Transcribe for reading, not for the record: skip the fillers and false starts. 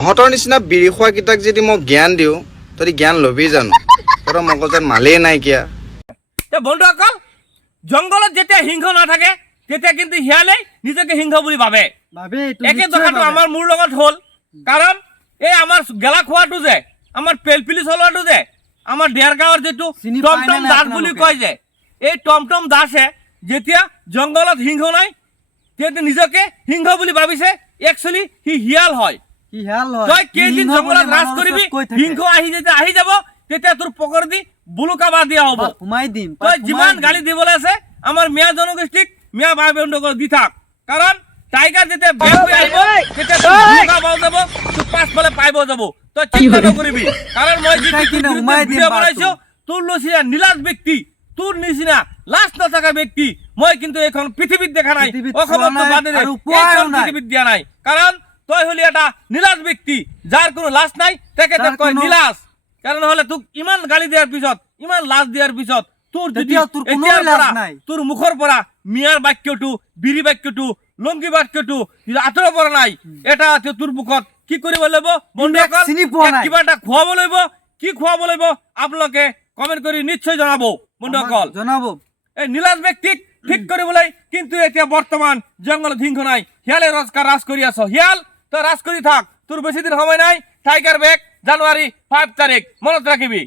তহঁতৰ নিচিনা বিৰি খোৱাকেইটাক যদি মই জ্ঞান দিওঁ তহঁতি জ্ঞান ল'বি জানো? তহঁতৰ মগজত মালেই নাইকিয়া। বন্ধুসকল, জংঘলত যেতিয়া সিংহ নাথাকে তেতিয়া কিন্তু শিয়ালে নিজকে সিংহ বুলি ভাবে। একে কথাটো আমাৰ মোৰ লগত হ'ল। কাৰণ এই আমাৰ গেলা খোৱাটো যে, আমাৰ পেলপিলি চলোৱাটো যে, আমাৰ ডেৰগাঁৱৰ যিটো টমটম দাস বুলি কয় যে, এই টমটম দাসে যেতিয়া জংঘলত সিংহ নাই তেতিয়া নিজকে সিংহ বুলি ভাবিছে। একচুৱেলি সি শিয়াল হয়। তই কেইদিন জংঘলত ৰাজ কৰিবি, সিংহ আহি যাব, তেতিয়া তোৰ পকৰ দি বুলুকাবা দিয়া হ'ব। তই যিমান গালি দিবলৈ আছে আমাৰ মিয়া জনগোষ্ঠীক, মিয়া ভাই বন্ধুসকল দি থাক। কাৰণ টাইগাৰ যেতিয়া আহিব তেতিয়া তোৰ বুলুকাবাও যাব, তোৰ পাছফালে পাইব যাব। তই চিন্তা নকৰিবি। কাৰণ মই ভিডিঅ' বনাইছো, তোৰ নিচিনা নীলাজ ব্যক্তি, তোৰ নিচিনা লাজ নথকা ব্যক্তি মই কিন্তু এইখন পৃথিৱীত দেখা নাই, অসমত পৃথিৱীত দিয়া নাই। কাৰণ তই হলি এটা নীলাজ ব্যক্তি, যাৰ কোনো লাজ নাই, তেখেতে কয় নীলাজ। কাৰণ নহলে তোক ইমান গালি দিয়াৰ পিছত, ইমান লাজ দিয়াৰ পিছত তোৰ মুখৰ পৰা মিয়াৰ বাক্যটো, বিৰি বাক্যটো, লংগী বাক্যটো আঁতৰাব পৰা নাই। এটা তোৰ মুখত কি কৰিব লাগিব বন্ধুসকল, কিবা এটা খুৱাব লাগিব। কি খুৱাব লাগিব আপোনালোকে কমেন্ট কৰি নিশ্চয় জনাব বন্ধুসকল। এই নীলাজ ব্যক্তিক ঠিক কৰিবলৈ কিন্তু এতিয়া বৰ্তমান জংঘলত সিংহ নাই, শিয়ালে ৰাজ কৰি আছ। শিয়াল তই ৰাজ কৰি থাক, তোৰ বেছি দিন সময় নাই। টাইগাৰ বেক জানুৱাৰী 5 তাৰিখ মনত ৰাখিবি।